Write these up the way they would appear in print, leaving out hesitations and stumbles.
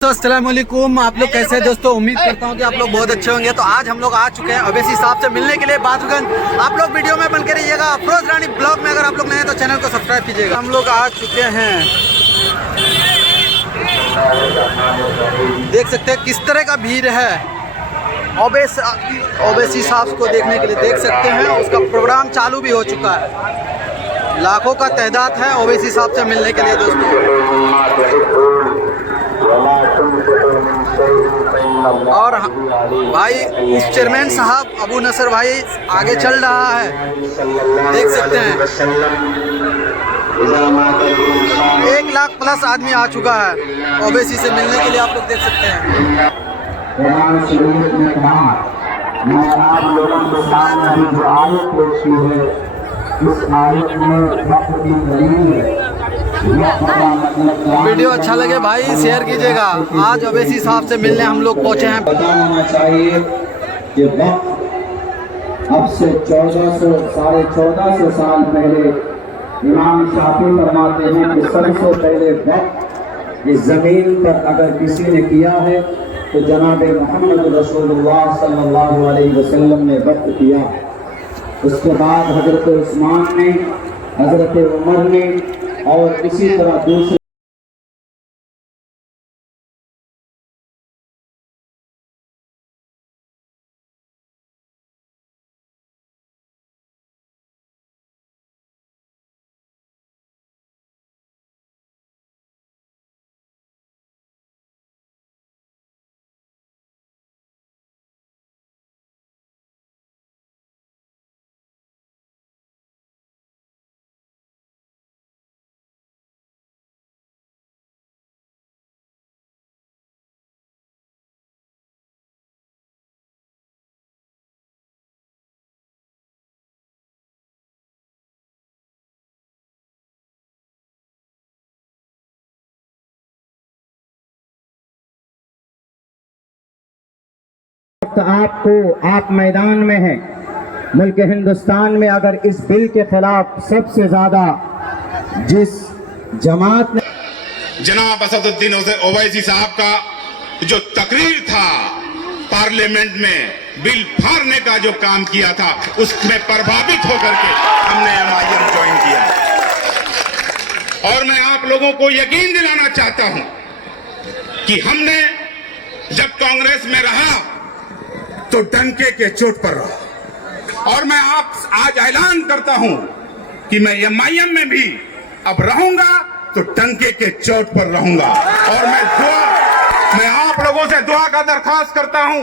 तो अस्सलाम वालेकुम। आप लोग कैसे हैं दोस्तों? उम्मीद करता हूँ कि आप लोग बहुत अच्छे होंगे। तो आज हम लोग आ चुके हैं अवैसी साहब से मिलने के लिए बादुगंज। आप लोग वीडियो में बन के रहिएगा। अफरोज रानी ब्लॉग में अगर आप लोग नए हैं तो चैनल को सब्सक्राइब कीजिएगा। हम लोग आ चुके हैं, देख सकते हैं किस तरह का भीड़ है अवैसी साहब को देखने के लिए। देख सकते हैं उसका प्रोग्राम चालू भी हो चुका है। लाखों का तादाद है अवैसी साहब से मिलने के लिए दोस्तों। और भाई चेयरमैन साहब अबू नसर भाई आगे चल रहा है, देख सकते हैं 1 लाख प्लस आदमी आ चुका है ओवैसी से मिलने के लिए। आप लोग देख सकते हैं। वीडियो अच्छा लगे भाई शेयर कीजिएगा। आज अवैसी साहब से मिलने हम लोग पहुंचे हैं। पता होना चाहिए कि वक्त अब से 1400 साल पहले इमाम शाफी फरमाते हैं कि सबसे पहले वक्त इस जमीन पर अगर किसी ने किया है तो जनाब मोहम्मद रसूलुल्लाह सल्लल्लाहु अलैहि वसल्लम ने वक्त किया। उसके बाद हजरत उस्मान ने, हजरत उमर ने और इसी तरह दूसरे आपको आप मैदान में हैं। मुल्क हिंदुस्तान में अगर इस बिल के खिलाफ सबसे ज्यादा जिस जमात ने जनाब असदुद्दीन ओवैसी साहब का जो तकरीर था पार्लियामेंट में बिल फाड़ने का जो काम किया था, उसमें प्रभावित होकर के हमने MIM ज्वाइन किया। और मैं आप लोगों को यकीन दिलाना चाहता हूं कि हमने जब कांग्रेस में रहा तो डंके के चोट पर रहा। और मैं आप आज ऐलान करता हूं कि मैं MIM में भी अब रहूंगा तो डंके के चोट पर रहूंगा। और मैं आप लोगों से दुआ का दरखास्त करता हूं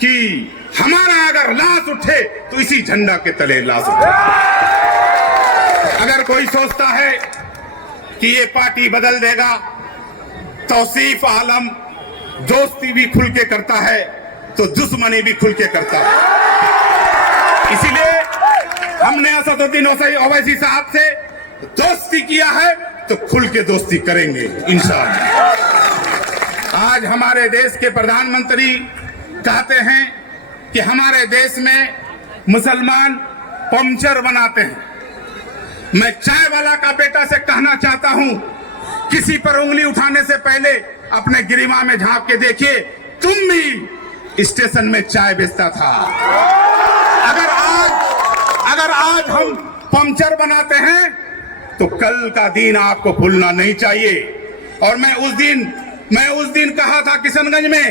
कि हमारा अगर लाश उठे तो इसी झंडा के तले लाश उठे। अगर कोई सोचता है कि ये पार्टी बदल देगा, तौसीफ आलम दोस्ती भी खुल के करता है तो दुश्मनी भी खुल के करता है। इसीलिए हमने असदुद्दीन ओवैसी साहब से दोस्ती किया है तो खुल के दोस्ती करेंगे इंशाअल्लाह। आज हमारे देश के प्रधानमंत्री कहते हैं कि हमारे देश में मुसलमान पंचर बनाते हैं। मैं चाय वाला का बेटा से कहना चाहता हूं, किसी पर उंगली उठाने से पहले अपने गिरिमा में झांक के देखिए, तुम भी स्टेशन में चाय बेचता था। अगर आज हम पंचर बनाते हैं तो कल का दिन आपको भूलना नहीं चाहिए। और मैं उस दिन कहा था किशनगंज में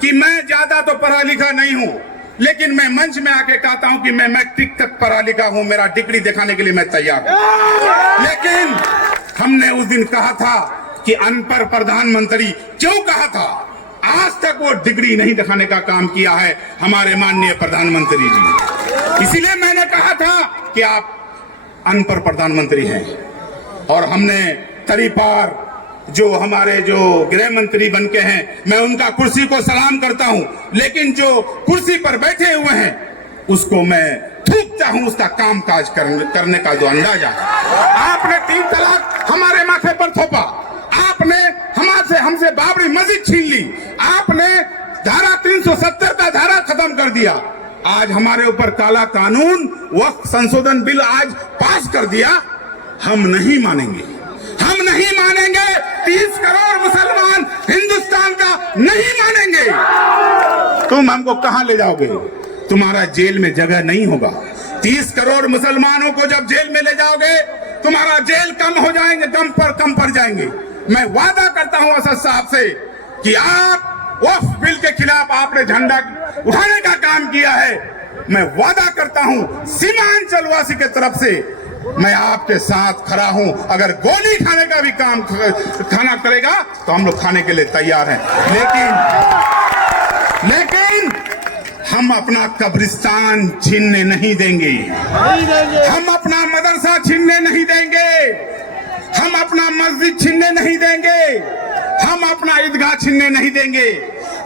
कि मैं ज्यादा तो पढ़ा लिखा नहीं हूं, लेकिन मैं मंच में आके कहता हूं कि मैं मैट्रिक तक पढ़ा लिखा हूं, मेरा डिग्री दिखाने के लिए मैं तैयार हूं। लेकिन हमने उस दिन कहा था कि अनपढ़ प्रधानमंत्री, क्यों कहा था? आज तक वो डिग्री नहीं दिखाने का काम किया है हमारे माननीय प्रधानमंत्री जी। इसीलिए मैंने कहा था कि आप अनपढ़ प्रधानमंत्री हैं। और हमने तरीपार जो हमारे जो गृह मंत्री बन के हैं, मैं उनका कुर्सी को सलाम करता हूं, लेकिन जो कुर्सी पर बैठे हुए हैं उसको मैं थूकता हूं, उसका काम काज करने का जो अंदाजा। आपने 3 तलाक हमारे माथे पर थोपा, आपने हमसे बाबरी मस्जिद छीन ली, आपने धारा 370 का धारा खत्म कर दिया। आज हमारे ऊपर काला कानून वक्फ संशोधन बिल आज पास कर दिया। हम नहीं मानेंगे 30 करोड़ मुसलमान हिंदुस्तान नहीं मानेंगे। तुम हमको कहां ले जाओगे? तुम्हारा जेल में जगह नहीं होगा। 30 करोड़ मुसलमानों को जब जेल में ले जाओगे, तुम्हारा जेल कम हो जाएंगे, कम पड़ जाएंगे। मैं वादा करता हूं असद साहब से कि आप वक्फ बिल के खिलाफ आपने झंडा उठाने का काम किया है। मैं वादा करता हूं सीमांचल वासी के तरफ से मैं आपके साथ खड़ा हूं। अगर गोली खाने का भी काम खाना करेगा तो हम लोग खाने के लिए तैयार हैं। लेकिन हम अपना कब्रिस्तान छीनने नहीं देंगे, हम अपना मदरसा छीनने नहीं देंगे, हम अपना मस्जिद छीनने नहीं देंगे, हम अपना ईदगाह छीनने नहीं देंगे।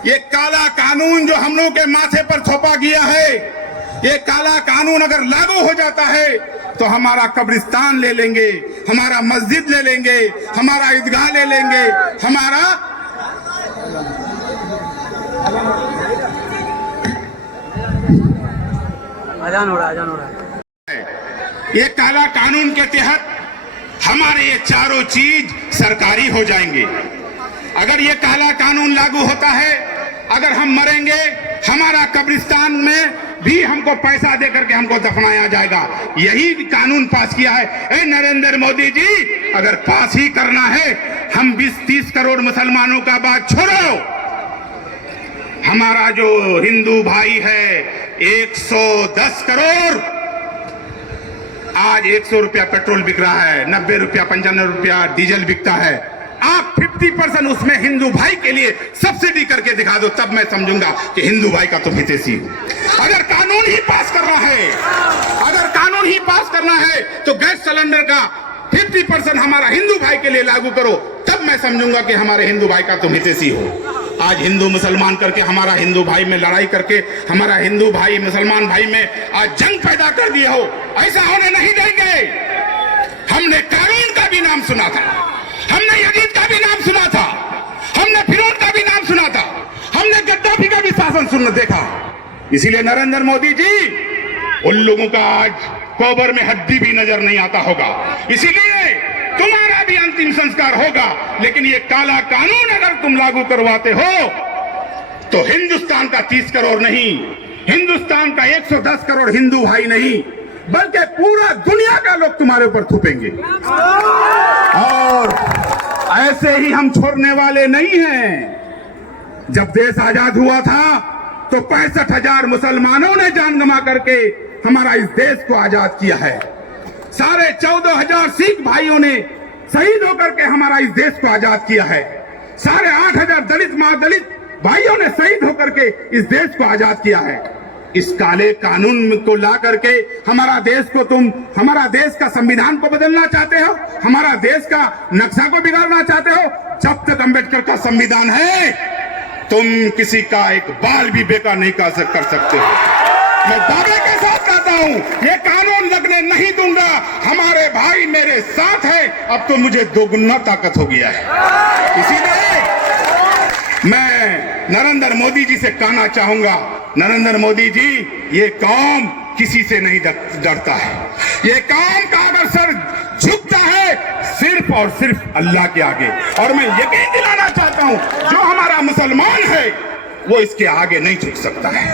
ये काला कानून जो हम लोगों के माथे पर थोपा गया है, ये काला कानून अगर लागू हो जाता है तो हमारा कब्रिस्तान ले लेंगे, हमारा मस्जिद ले लेंगे, हमारा ईदगाह ले लेंगे, हमारा आजान हो रहा है। ये काला कानून के तहत हमारे ये चारों चीज सरकारी हो जाएंगे। अगर ये काला कानून लागू होता है, अगर हम मरेंगे हमारा कब्रिस्तान में भी हमको पैसा दे करके हमको दफनाया जाएगा। यही कानून पास किया है। ए नरेंद्र मोदी जी, अगर पास ही करना है, हम 20-30 करोड़ मुसलमानों का बात छोड़ो, हमारा जो हिंदू भाई है 110 करोड़, आज 100 रुपया पेट्रोल बिक रहा है, 90 रुपया 95 रुपया डीजल बिकता है। आप 50% उसमें हिंदू भाई के लिए सब्सिडी करके दिखा दो, तब मैं समझूंगा कि हिंदू भाई का तुम हितैषी हो। अगर कानून ही पास करना है, अगर कानून ही पास करना है तो गैस सिलेंडर का 50% हमारा हिंदू भाई के लिए लागू करो, तब मैं समझूंगा कि हमारे हिंदू भाई का तुम हितैषी हो। आज हिंदू मुसलमान करके, हमारा हिंदू भाई में लड़ाई करके, हमारा हिंदू भाई मुसलमान भाई में आज जंग पैदा कर दिए हो, ऐसा होने नहीं देंगे। हमने कानून का भी नाम सुना था, हमने यजीद का भी नाम सुना था, हमने फिरौन का भी नाम सुना था, हमने गद्दाफी का भी शासन सुन देखा। इसीलिए नरेंद्र मोदी जी, उन लोगों का आज कोबर में हड्डी भी नजर नहीं आता होगा। इसीलिए तुम्हारा भी अंतिम संस्कार होगा। लेकिन ये काला कानून अगर तुम लागू करवाते हो तो हिंदुस्तान का 30 करोड़ नहीं, हिंदुस्तान का 110 करोड़ हिंदू भाई नहीं, बल्कि पूरा दुनिया का लोग तुम्हारे ऊपर थूपेंगे। और ऐसे ही हम छोड़ने वाले नहीं हैं। जब देश आजाद हुआ था तो 65,000 मुसलमानों ने जान गंवा करके हमारा इस देश को आजाद किया है। 14,500 सिख भाइयों ने शहीद होकर के हमारा इस देश को आजाद किया है। 8,500 दलित महादलित भाइयों ने शहीद होकर के इस देश को आजाद किया है। इस काले कानून को ला करके हमारा देश को हमारा देश का संविधान को बदलना चाहते हो, हमारा देश का नक्शा को बिगाड़ना चाहते हो। जब तक अंबेडकर का संविधान है, तुम किसी का एक बाल भी बेकार नहीं कर सकते हो। मैं दावे के साथ कहता हूं, ये कानून लगने नहीं दूंगा। हमारे भाई मेरे साथ है, अब तो मुझे दोगुना ताकत हो गया है। इसीलिए मैं नरेंद्र मोदी जी से कहना चाहूंगा, नरेंद्र मोदी जी, ये कौम किसी से नहीं डरता है। ये कौम का अगर सर झुकता है सिर्फ और सिर्फ अल्लाह के आगे। और मैं यकीन दिलाना चाहता हूं, जो हमारा मुसलमान है वो इसके आगे नहीं झुक सकता है।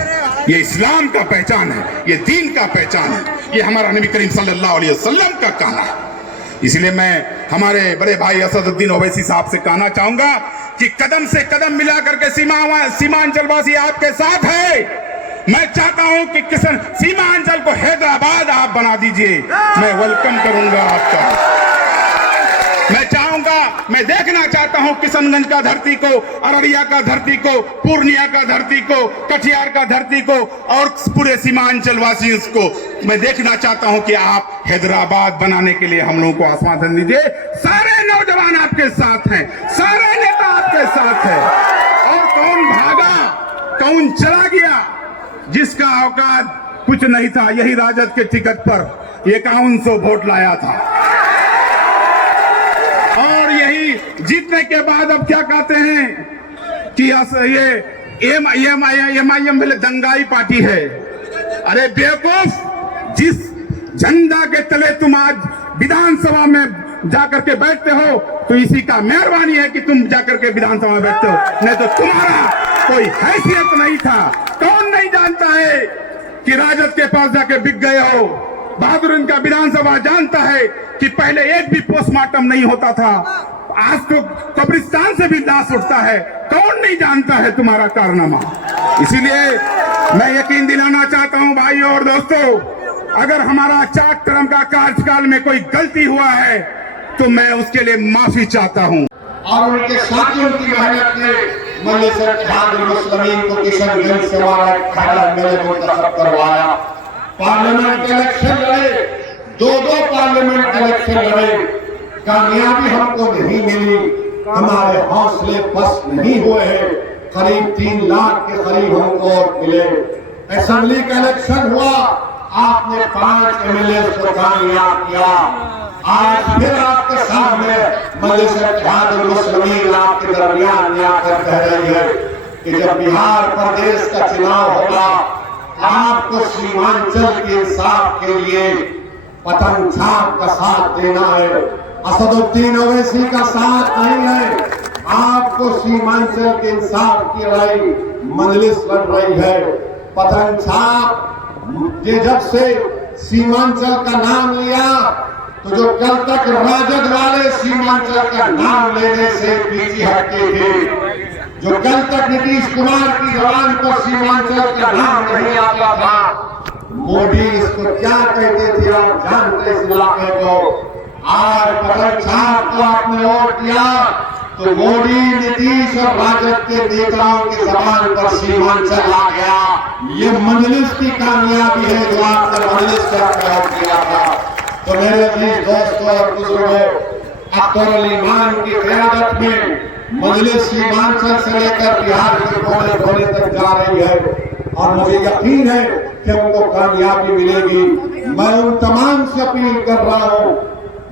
ये इस्लाम का पहचान है, ये दीन का पहचान है, ये हमारा नबी करीम सल्लल्लाहु अलैहि वसल्लम का कहना है। इसलिए मैं हमारे बड़े भाई असदुद्दीन ओवैसी साहब से कहना चाहूंगा कि कदम से कदम मिला करके सीमांचलवासी आपके साथ है। मैं चाहता हूं कि सीमांचल को हैदराबाद आप बना दीजिए, मैं वेलकम करूंगा आपका। मैं देखना चाहता हूं किशनगंज का धरती को, अररिया का धरती को, पूर्णिया का धरती को, कटिहार का धरती को और पूरे सीमांचल वासियों को मैं देखना चाहता हूं कि आप हैदराबाद बनाने के लिए हम लोगों को आश्वासन दीजिए। सारे नौजवान आपके साथ हैं, सारे नेता आपके साथ हैं। और कौन भागा, कौन चला गया, जिसका औकात कुछ नहीं था, यही राजद के टिकट पर 5100 वोट लाया था। और यही जीतने के बाद अब क्या कहते हैं कि ये एमआईएम दंगाई पार्टी है। अरे बेवकूफ, जिस झंडा के तले तुम आज विधानसभा में जाकर के बैठते हो, तो इसी का मेहरबानी है कि तुम जाकर के विधानसभा में बैठते हो, नहीं तो तुम्हारा कोई हैसियत नहीं था। कौन नहीं जानता है कि राजद के पास जाके बिक गए हो। बहादुर इनका विधानसभा जानता है कि पहले एक भी पोस्टमार्टम नहीं होता था, आज तो कब्रिस्तान से भी लाश उठता है। कौन नहीं जानता है तुम्हारा कारनामा। इसीलिए मैं यकीन दिलाना चाहता हूं भाइयों और दोस्तों, अगर हमारा 4 टर्म का कार्यकाल में कोई गलती हुआ है तो मैं उसके लिए माफी चाहता हूं। और उनके साथियों की मेहनत ने मजलिस इत्तेहादुल मुस्लिमीन को किशनगंज से वाला खैरा मेले मुंतखब करवाया। पार्लियामेंट इलेक्शन लड़े, 2 पार्लियामेंट इलेक्शन लड़े, कामयाबी हमको नहीं मिली, हमारे हौसले पस्त नहीं हुए हैं। करीब 3 लाख के करीब हमको मिले। असेंबली का इलेक्शन हुआ, आपने 5 एमएलए को कामयाब किया। आज फिर आपके सामने मजलिस इत्तेहादुल मुस्लिमीन आपके दरमियान में आकर कह रही है कि जब बिहार प्रदेश का चुनाव होगा, आपको सीमांचल के इंसाफ के लिए पतंग छाप का साथ देना है। असदुद्दीन ओवैसी का साथ नहीं है। आपको सीमांचल के इंसाफ की लड़ाई मजलिस लड़ रही है। पतंग छाप ये जब से सीमांचल का नाम लिया तो जो कल तक राजद वाले सीमांचल का नाम लेने से पीछे हटते थे, जो कल तक नीतीश कुमार की जबान पर सीमांचल का नाम नहीं आता था, मोदी इसको क्या कहते थे आप जानते इस इलाके को। आज पतंग छाप को आपने वोट दिया तो मोदी, नीतीश और राजद के नेताओं की जबान पर सीमांचल आ गया। ये मजलिस की कामयाबी है जो आपने मजलिस का प्रयोग किया था। तो मेरे अजीज दोस्तों और बुजुर्गों, अख्तर अली मान की क़यादत में मजलिस सीमांचल से लेकर बिहार के कोने कोने तक जा रही है और मुझे यकीन है कि उनको कामयाबी मिलेगी। मैं उन तमाम से अपील कर रहा हूं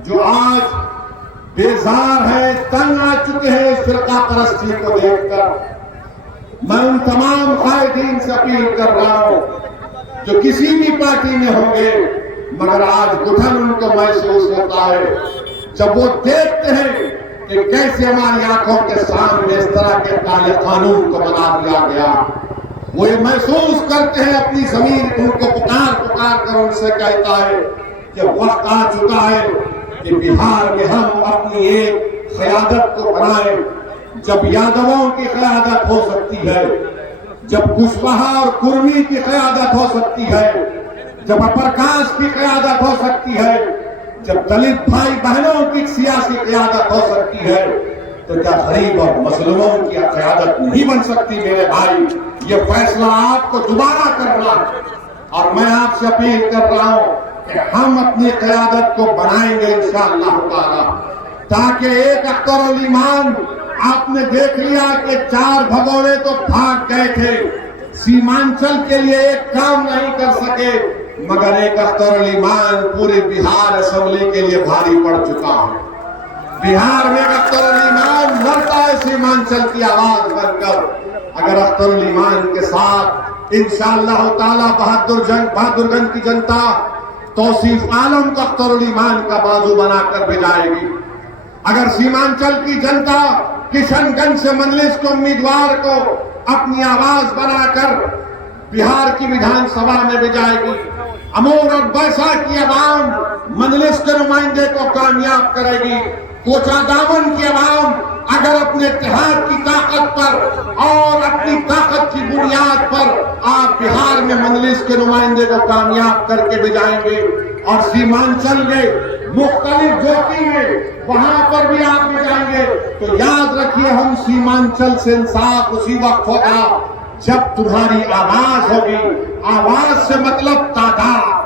जो आज बेजार है, तंग आ चुके हैं इस फिरका परस्ती को देखकर। मैं उन तमाम कायदीन से अपील कर रहा हूं जो किसी भी पार्टी में होंगे, मगर आज घुटन उनको महसूस होता है जब वो देखते हैं कि कैसे हमारी आंखों के सामने इस तरह के काले कानून को बना दिया गया। वो ये महसूस करते हैं, अपनी जमीन उनको पुकार पुकार कर उनसे कहता है कि वक्त आ चुका है कि बिहार में हम अपनी एक क़यादत को बनाएं। जब यादवों की क़यादत हो सकती है, जब कुशवाहा और कुर्मी की क़यादत हो सकती है, जब प्रकाश की क़यादत हो सकती है, जब दलित भाई बहनों की सियासी क़यादत हो सकती है, तो क्या गरीब और मजलूमों की क़यादत नहीं बन सकती। मेरे भाई, ये फैसला आपको दोबारा करना और मैं आपसे अपील कर रहा हूं कि हम अपनी क़यादत को बनाएंगे इंशाअल्लाह ताला, ताकि एक अख्तर अली मान आपने देख लिया कि 4 भगोड़े तो भाग गए थे, सीमांचल के लिए एक काम नहीं कर सके, मगर एक अख्तर अली मान पूरे बिहार असेंबली के लिए भारी पड़ चुका है। बिहार में एक अख्तर अली मान लड़ता है सीमांचल की आवाज बनकर। अगर अख्तर अली मान के साथ इंशाअल्लाह ताला बहादुरगंज की जनता तौसीफ आलम को अख्तर अली मान का बाजू बनाकर भिजाएगी। अगर सीमांचल की जनता किशनगंज से मजलिस के उम्मीदवार को अपनी आवाज बनाकर बिहार की विधानसभा में भिजाएगी, अमोर और बैसा की आवाम मजलिस के नुमाइंदे को कामयाब करेगी, कोचा दामन की आवाम अगर अपने इत्तेहाद की ताकत पर और अपनी ताकत की बुनियाद पर आप बिहार में मजलिस के नुमाइंदे को कामयाब करके भिजाएंगे और सीमांचल में मुख्तलिफ जोती में वहां पर भी आप भिजाएंगे, तो याद रखिए हम सीमांचल से इंसाफ उसी वक्त होगा जब तुम्हारी आवाज होगी। आवाज से मतलब तादाद।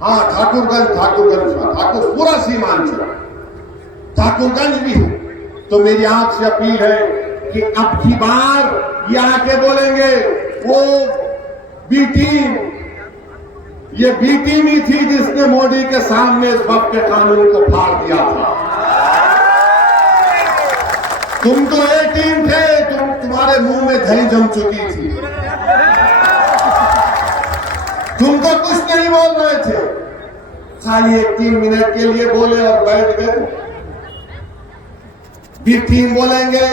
हाँ, ठाकुर पूरा सीमांचल, ठाकुरगंज भी हो। तो मेरी आपसे अपील है कि अब की बार ये आके बोलेंगे वो बी टीम, ये बी टीम ही थी जिसने मोदी के सामने इस वक्त के कानून को फाड़ दिया था। तुम तो ए टीम थे, तुम्हारे मुंह में दही जम चुकी थी, तुम तो कुछ नहीं बोल रहे थे। खाली 3 मिनट के लिए बोले और बैठ गए। फिर टीम बोलेंगे,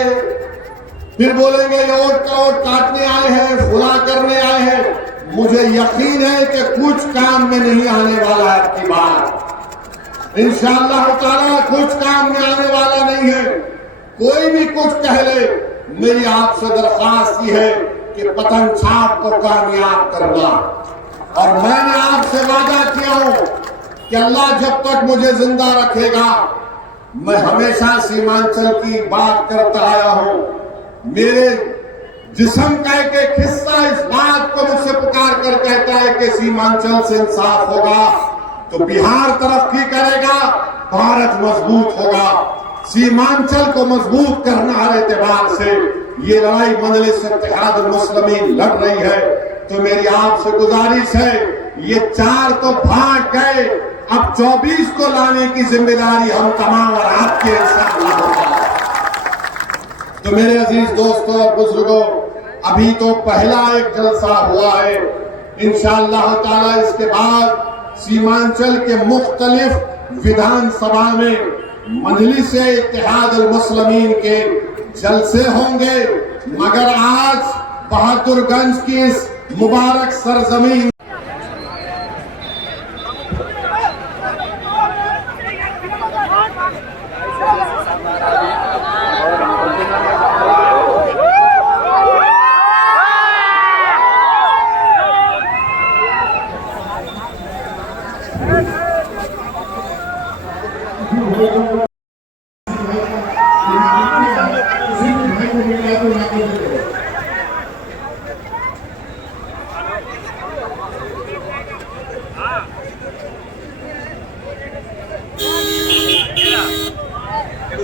फिर बोलेंगे ये वोट काटने आए हैं, फुला करने आए हैं। मुझे यकीन है कि कुछ काम में नहीं आने वाला है आपकी बात। इंशाअल्लाह ताला कुछ काम में आने वाला नहीं है। कोई भी कुछ कह ले, मेरी आपसे दरख्वास्त की है कि पतंग छाप को कामयाब करना। और मैंने आपसे वादा किया हूं कि अल्लाह जब तक मुझे जिंदा रखेगा, मैं हमेशा सीमांचल की बात करता आया हूं। मेरे जिस्म का एक हिस्सा इस बात को मुझसे पुकार कर कहता है कि सीमांचल से इंसाफ होगा तो बिहार तरक्की करेगा, भारत मजबूत होगा। सीमांचल को मजबूत करना हर एतबार से ये लड़ाई मजलिस इत्तेहादुल मुस्लिमीन लड़ रही है। तो मेरी आपसे गुजारिश है, ये 4 तो भाग गए, अब 24 को लाने की जिम्मेदारी हम तमाम और आपके इंशाअल्लाह होगा। तो मेरे अजीज दोस्तों और बुजुर्गों, अभी तो पहला एक जलसा हुआ है। इंशाअल्लाह ताला इसके बाद सीमांचल के मुख्तलिफ विधानसभा में मजलिस इत्तेहादुल मुस्लिमीन के जलसे होंगे। मगर आज बहादुरगंज की इस मुबारक सरजमीन